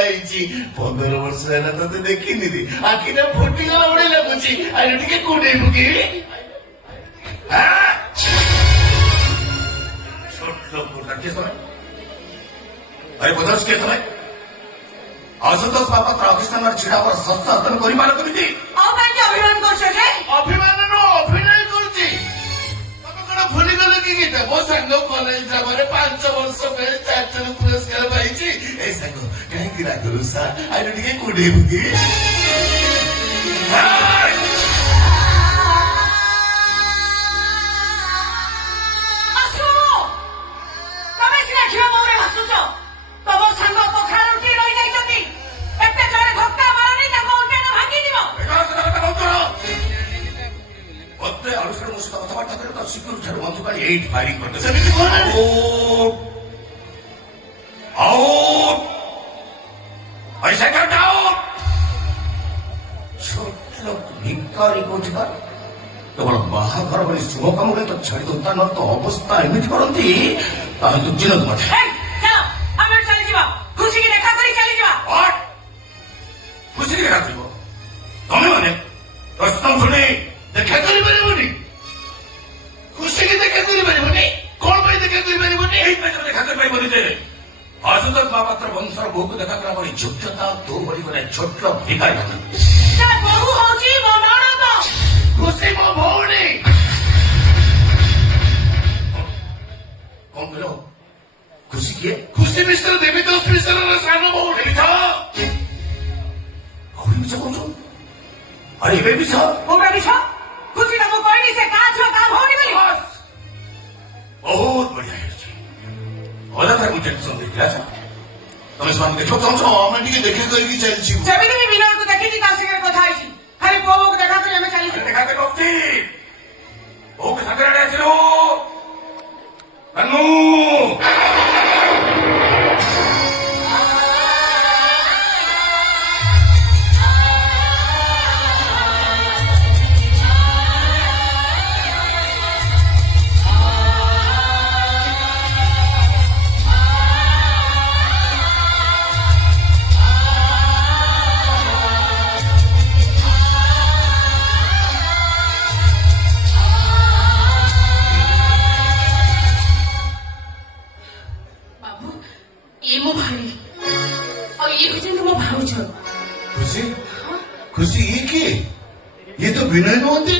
ଆଇଛି 15 ବର୍ଷ ହେଲା ତତେ ଦେଖିନି ରେ ଆଖିଟା ଫୁଟିଗଲା ଭଳି ଲାଗୁଛି ଆରେ ଟିକେ କୁଣ୍ଡେଇ ପକେଇବି ଛୋଟ ଲୋକଟା କିଏ ତମେ ଆରେ ପଚାରୁଛି କିଏ ତମେ ଆଶୁତୋଷ ମହାପାତ୍ର ଅଫିସ ସାମ୍ନାରେ ଛିଡ଼ା ହବାର ଶସ୍ତାସ୍ତନ କରିବାର କେମିତି ଅଭିମାନ କରୁଛ ଯେ ଅଭିମାନ ଅଭିନୟ କରୁଛି ତମେ କଣ ଭୁଲିଗଲେ କି ଗୀତା ମୋ ସାଙ୍ଗ କଲେଜ ଯାବରେ 5 ବର୍ଷ ବେଶ ଚାରିଜଣ ପୁରସ୍କାର ପାଇଛି ଏଇ ସାଙ୍ଗ କାହିଁକି ରାଗରୁ ସା ଆରେ ଟିକେ କୁଣ୍ଡେଇ ପକେଇ Eight firing contest. Out! I said out! छोट लोग भिकारी को जिबा केवल बाहाघर बोली शुभ काम रे तो छाड़ी दो तान तो अवस्था एमिट करंती ताहे तो जिनत मत ए चलो हम चली जिबा खुशी की देखा करी चली जिबा व्हाट खुशी की देखा करिवो तमे माने प्रश्न सुने देखा करी परिबोनी खुशी की देखा करी परिबोनी कोन भाई देखा करी परिबोनी एई पे देखा करी परिबोनी जे आशुतोष महापात्र वंशर बहु को देखा करा बड़ी योग्यता तो बड़ी बड़े छोट लोग भिखारी बन ता बहु होची मो ननद खुशी मो भौणी कौन बोलो खुशी किए खुशी मिश्र देवी तो मिश्र रे सानो भौणी था भौणी मिश्र कौन छो अरे बे मिश्र खुशी ना मो कोई से का छो का भौणी बोली बहुत बढ़िया है जी होला था मुझे सुन दिया था તમે સ્વામી દેખો તો છો અમે ଟିକେ ଦେଖେ କରିକି ଚାଲିଛୁ ସେମିତି ବି ବିନୟକୁ ଦେଖିଛି ତା ସାଙ୍ଗରେ କଥା ହେଇଛି ଖାଲି ପୁଅକୁ ଦେଖା କରି ଆମେ ଚାଲିଛୁ ଦେଖା କରି ରଖଛି ଓ କେ ସାଙ୍ଗରେ ଆସିଲୁ କାନୁ खुशी ये किए ये तो विनय नहोती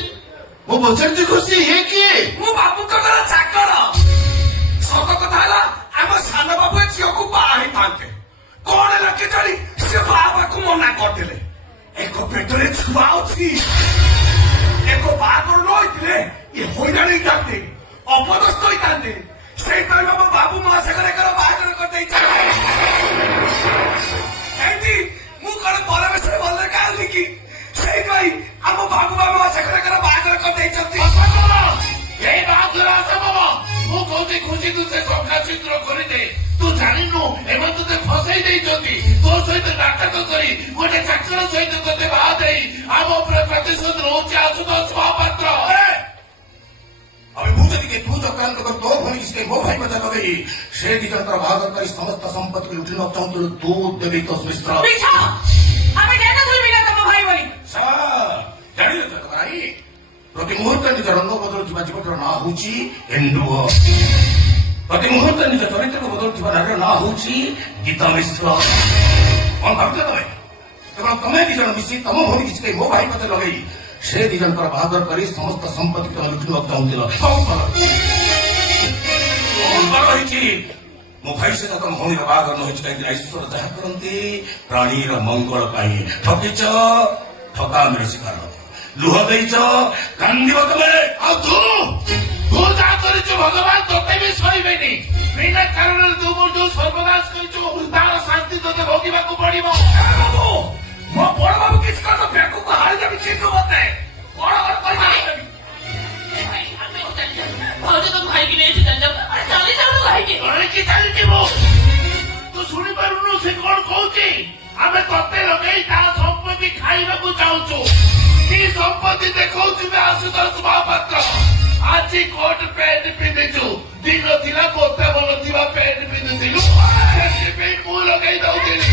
वो बचन खुशी ये किए मो बाबू का चाकर सब कथा है आम सान बाबू झील को बाहर था कौन है के जानी से बाबा को मना करदे एक पेटरे छुआ अच्छी एक बागर नई ये हईराणी जाते अपदस्थ होता से मो बाबू माँ से बाहर करते ମୁଁ କଣ ପରମେଶ୍ୱର ଭଲ କାଲି କି ସେଇ ଭାଇ ଆମ ବାବୁ ବାବୁ ଆଶା ବାହାଘର କରିଦେଇଛନ୍ତି ଏଇ ବାହାଘର ଆଶା ବାବା ମୁଁ କହୁଛି ଖୁସି ତୁ ସେ ସଖା ଚିତ୍ର କରିଦେ ତୁ ଜାଣିନୁ ଏମାନେ ତତେ ଫସେଇ ଦେଇଛନ୍ତି ତୋ ସହିତ ନାଟକ କରି ଗୋଟେ ଚାକର ସହିତ ତତେ ବାହା ଦେଇ ଆମ ଉପରେ ପ୍ରତିଶୋଧ ରହୁଛି ଆଶୁତୋଷ ମହାପାତ୍ର আমি বুঝে দিকে তু চক্রান্ত কর তো ভনিষ্ঠে মো ভাই কথা লগাই সে দিজনকর বাহাদুরকারী সমস্ত সম্পত্তি লুটি নষ্ট হতো তু দেবী তো মিশ্র বিছা আমি কেন ধরবি না তম ভাই বলি জানি তো করাই প্রতি মুহূর্তে নিজ রঙ্গ বদলুଥିବା জীবনର ନାଁ ହେଉଛି ଏଣ୍ଡୁଅ ପ୍ରତି ମୁହୂର୍ତ୍ତେ ନିଜ ଚରିତ୍ରକୁ ବଦଳୁଥିବା ନାରୀର ନାଁ ହେଉଛି ଗୀତା ମିଶ୍ର କଣ ଭାବୁଛ ତମେ କେବଳ ତମେ ଦି ଜଣ ମିଶି ତମ ଭଉଣୀ କିଛି ମୋ ଭାଇ ପଛରେ ଲଗେଇ ସେ ଦି ଜଣଙ୍କର ବାହାଘର କରି ସମସ୍ତ ସମ୍ପତ୍ତି ତମେ ଲୁଟିବାକୁ ଚାହୁଁଥିଲ ରହିଛି ମୋ ଭାଇ ସହିତ ତମ ଭଉଣୀର ବାହାଘର ନ ହୋଇଛି କାହିଁକି ଈଶ୍ୱର ଯାହା କରନ୍ତି ପ୍ରାଣୀର ମଙ୍ଗଳ ପାଇଁ ଠକିଛ ଠକାମିର ଶିକାର ଲୁହ ଦେଇଛ କାନ୍ଦିବ ତମେ ଆଉ ତୁ ଯାହା କରିଛୁ ଭଗବାନ ତୋତେ ବି ସହିବେନି ବିନା କାରଣରେ ତୁ ମୋର ଯୋଉ ସର୍ବନାଶ କରିଛୁ ତାର ଶାସ୍ତି ତୋତେ ଭୋଗିବାକୁ ପଡିବ ମୋ ବଡ ବାବୁ କିଛି କଥା ବ୍ୟାଗକୁ ହାରି ଯାବି ଚିହ୍ନ ମତେ ବଡ ବଡ କହିବି ଭାଉଜ ତ ଭାଇକି ନେଇଛି ଚାଲି ଯାଉନୁ ଭାଇକି ଚାଲିଯିବୁ ତୁ ଶୁଣିପାରୁନୁ ସେ କଣ କହୁଛି ଆମେ ତତେ ଲଗେଇ ତା ସମ୍ପତ୍ତି ଖାଇବାକୁ ଚାହୁଁଛୁ କି ସମ୍ପତ୍ତି ଦେଖାଉଛୁ ଆଶୁତୋଷ ମହାପାତ୍ର ଆଜି କୋଟ ପ୍ୟାଣ୍ଟ ପିନ୍ଧିଛୁ ଦିନ ଥିଲା ବୋତା ଭଲ ଥିବା ପ୍ୟାଣ୍ଟ ପିନ୍ଧୁଥିଲୁ ସେଥିପାଇଁ ମୁଁ ଲଗେଇ ଦଉଥିଲି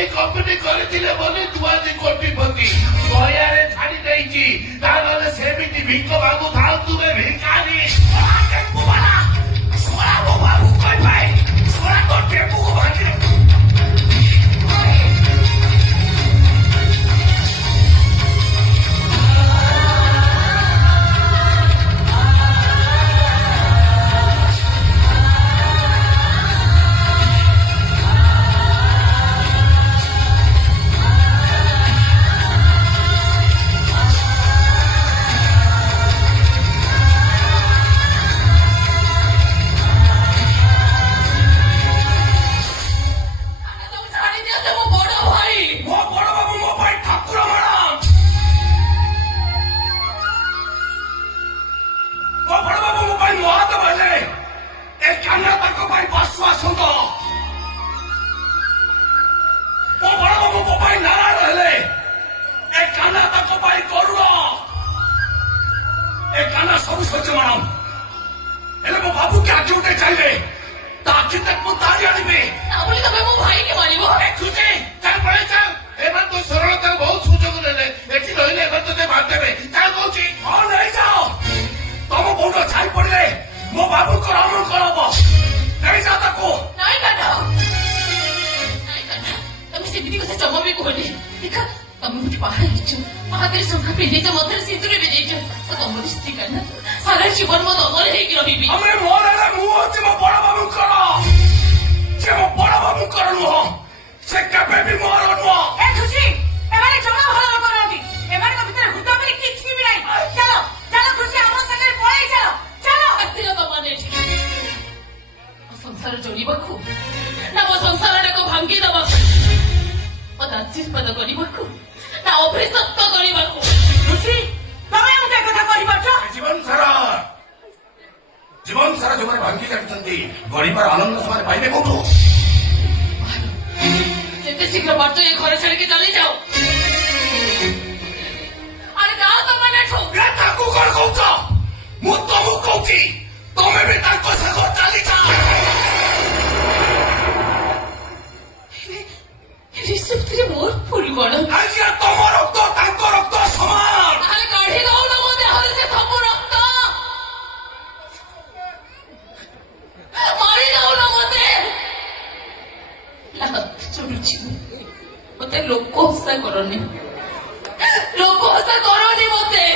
এই কম্পানি করেছিলে বলে তু আଜି কোটিপতি দয়ারে ছাড়ি ଦେଇছি তা নলে সেমিতি ভিক্ষ মাগু থাও তুমি ভিখারি ସବୁ ସହ୍ୟ ମ୍ୟାଡ଼ାମ ହେଲେ ମୋ ବାବୁକେ ଆଜି ଗୋଟେ ଚାହିଁବେ ତା ଆଖି ତାକୁ ମୁଁ ତାଳି ଆଣିବି আপনি তবে মো ভাইকে মারিব খুঁজে চাল পড়ে চাল এবার তো সরলতার ବହୁତ সুযোগ নেলে এটি রহিলে এবার তোতে মারদেবে চাল কହୁଛି ହଁ ନେଇଯାଅ ତମ ବୋଉର ଛାଇ ପଡିଲେ ମୋ ବାବୁଙ୍କର ଅମଳ ହବ ନେଇଯାଅ ତାକୁ নাই কাটা নাই কাটা তুমি সেদিকে কথা জমাবে কোহলি দেখা তুমি মুঝে পাহাড় দিচ্ছ মহাদের সংখ্যা পিঁধিছ মধ্যে সিঁদুরে বেঁধেছ ও তোমার স্ত্রী কান্না সারা জীবন মতো অমর ହେଇକି ରହିବି ଆମେ ମରରେ ମୁଁ ହଉଛି ମୋ ବଡ ବାବୁଙ୍କର ସେ ମୋ ବଡ ବାବୁଙ୍କର ନୁହଁ ସେ କେବେ ବି ମୋର ନୁହଁ ଏ ଖୁସି ଏମାନେ ଜମା ଭଲ ଲୋକ ନୁହନ୍ତି ଏମାନଙ୍କ ଭିତରେ ହୁତ ବୋଲି କିଛି ବି ନାହିଁ ଚାଲ ଚାଲ ଖୁସି ଆମ ସାଙ୍ଗରେ ପଳେଇ ଚାଲ ଚାଲ ଆସିଲ ତମାନେ ମୋ ସଂସାର ଯୋଡ଼ିବାକୁ ନା ମୋ ସଂସାରଟାକୁ ଭାଙ୍ଗି ଦେବାକୁ ମତେ ଆଶୀର୍ବାଦ କରିବାକୁ ନା ଅଭିଶପ୍ତ କରିବାକୁ ଖୁସି ତମେ ମୋତେ ଏ କଥା କହିପାରୁଛ ଜୀବନ ସାରା ଯୋଉମାନେ ଭାଙ୍ଗି କାଟୁଛନ୍ତି ଗରିବାର ଆନନ୍ଦ ସେମାନେ ପାଇବେ କୋଉଠୁ ଯେତେ ଶୀଘ୍ର ପାରୁଛ ଏ ଘର ଛାଡ଼ିକି ଚାଲି ଯାଅ ଆରେ ଯାଅ ତମାନେ ଏଠୁ ଏ ତାକୁ କଣ କହୁଛ ମୁଁ ତମକୁ କହୁଛି ତମେ ବି ତାଙ୍କ ସହ ଚାଲିଯାଅ ରିସେପ୍ଟରେ ମୋର ଭୁଲ କଣ ଆଜ୍ଞା ତମ ରକ୍ତ ତାଙ୍କ ରକ୍ତ ସମାନ ଆରେ କାଢି ଦଉନ ମୋ ଦେହରେ ସେ ସବୁ ରକ୍ତ ମାରି ଦଉନ ମତେ ଚଢୁଛି ମତେ ଲୋକ ହସା କରନି ମତେ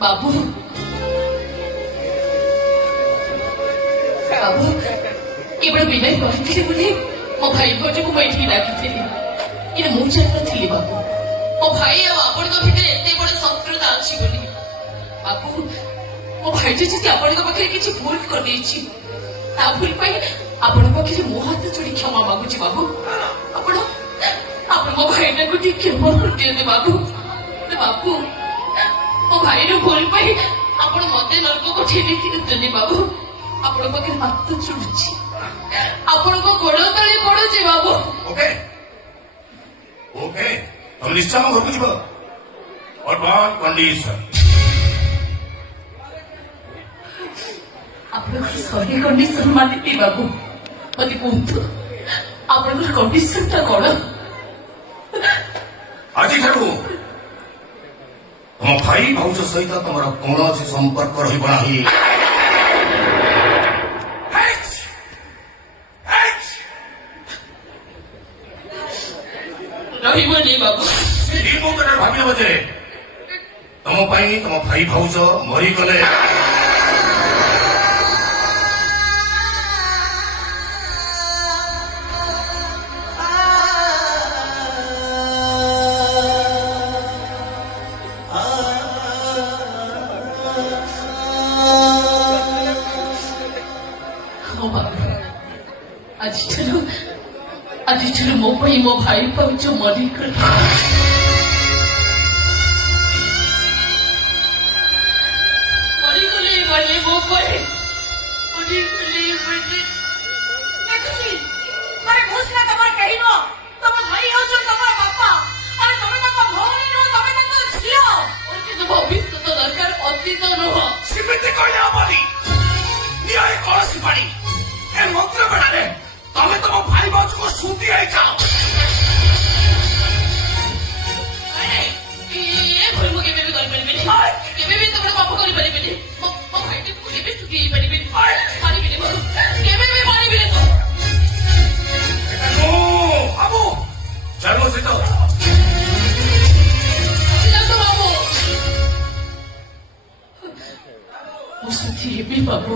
ବାବୁ କେବଳ ବିନୟ କହିଥିଲେ ବୋଲି ମୋ ଭାଇ ଭୋଜକୁ ମୁଁ ଏଠିକି ଡାକିଥିଲି କିନ୍ତୁ ମୁଁ ଜାଣିନଥିଲି ବାବୁ ମୋ ଭାଇ ଆଉ ଆପଣଙ୍କ ଭିତରେ ଏତେ ବଡ ଶତ୍ରୁତା ଅଛି ବୋଲି ବାବୁ ମୋ ଭାଇଟି ଯଦି ଆପଣଙ୍କ ପାଖରେ କିଛି ଭୁଲ କରିଦେଇଛି ତା ଭୁଲ ପାଇଁ ଆପଣଙ୍କ ପାଖରେ ମୋ ହାତ ଯୋଡ଼ି କ୍ଷମା ମାଗୁଛି ବାବୁ ଆପଣ ମୋ ଭାଇଟାକୁ ଟିକେ କ୍ଷମା କରିଦିଅନ୍ତୁ ବାବୁ ବାବୁ ମୋ ଭାଇର ଭୁଲ ପାଇଁ ଆପଣ ମତେ ନର୍କ ପଠେଇ ଦେଖିଛନ୍ତି ବାବୁ ଆପଣଙ୍କ ପାଖରେ ହାତ ଚୁଡୁଛି ଆପଣଙ୍କ ଗୋଡ ତଳେ ପଡୁଛି ବାବୁ ଓକେ ତମେ ନିଶ୍ଚୟ ଆମ ଘରକୁ ଯିବ ବଟ୍ ୱାନ୍ କଣ୍ଡିସନ ଆପଣଙ୍କର ଶହେ କଣ୍ଡିସନ ମାନିବି ବାବୁ ମତେ କୁହନ୍ତୁ ଆପଣଙ୍କର କଣ୍ଡିସନଟା କଣ ଆଜିଠାରୁ ତମ ଭାଇ ଭାଉଜ ସହିତ ତମର କୌଣସି ସମ୍ପର୍କ ରହିବ ନାହିଁ ରହିବନି ବାବୁ ସେଇ ମୌକାରେ ଭାବିବ ଯେ ତମ ପାଇଁ ତମ ଭାଇ ଭାଉଜ ମରିଗଲେ ଆଜିଠାରୁ ମୋ ପାଇଁ ମୋ ଭାଇ ଭାଉଜ ମରିଗଲେ ଗଲେ ମୋ ପାଇଁ ମରିଗଲେ ଖୁସି ଆରେ ମୁଁ ସିନା ତମର କେହି ନୁହଁ ତମ ଭାଇ ହଉଛନ୍ତି ତମର ବାପା ଆରେ ତମେ ତାଙ୍କ ଭଉଣୀ ନୁହଁ ତମେ ତାଙ୍କ ଝିଅ କିନ୍ତୁ ଭବିଷ୍ୟତ ଦରକାର ଅତୀତ ନୁହଁ ସେମିତି କହିଲେ ହବନି ନିଅ ଏ କଳସୀ ପାଣି ଏ ମନ୍ଦିର ବେଳାରେ ତମେ ତମ ଭାଇ ଭାଇ ବଚକୁ ସୁଧି ହେଇଯାଅ ଏ ଭୁଲ ମୁଁ କେବେ ବି କରିପାରିବିନି କେବେ ବି ତମର ପାପ କରିପାରିବିନି ମୋ ଭାଇଟି ମୁଁ କେବେ ସୁଖୀ ହେଇପାରିବିନି ମାରିବିନି ମୁଁ କେବେ ବି ମାରିବିନି ତ ବାବୁ ଜନ୍ମ ସହିତ ଯାଆନ୍ତୁ ବାବୁ ମୁଁ ସୁଖୀ ହେବି ବାବୁ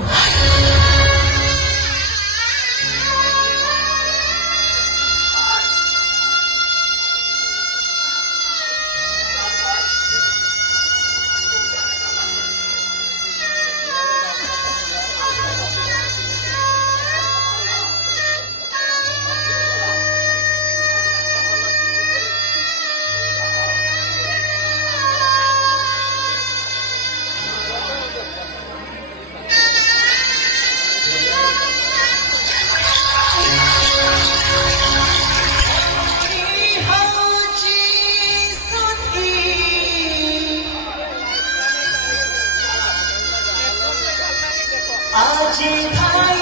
আজি ভাই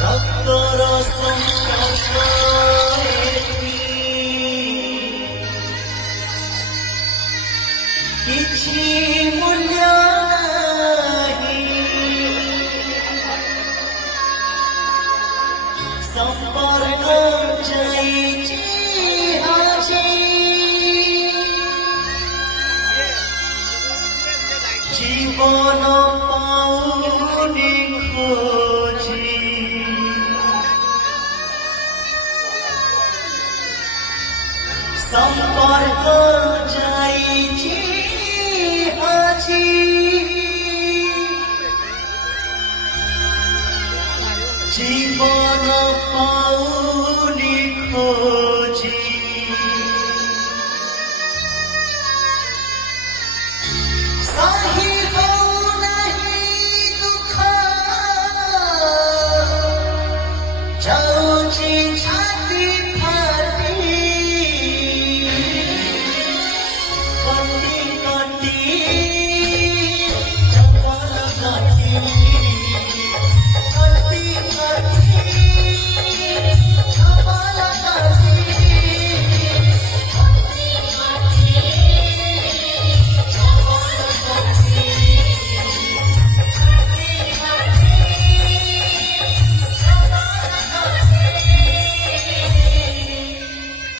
রক্তর কিছু মূল্য নাহি সম্পর্ক চাইছি আজি জীবন পাউনি খোঁজি সম্পর্ক চাইছি আজি জীবন পাউনি খোঁজি সাহি হও নাহি দুঃখ যাউছি ছাতি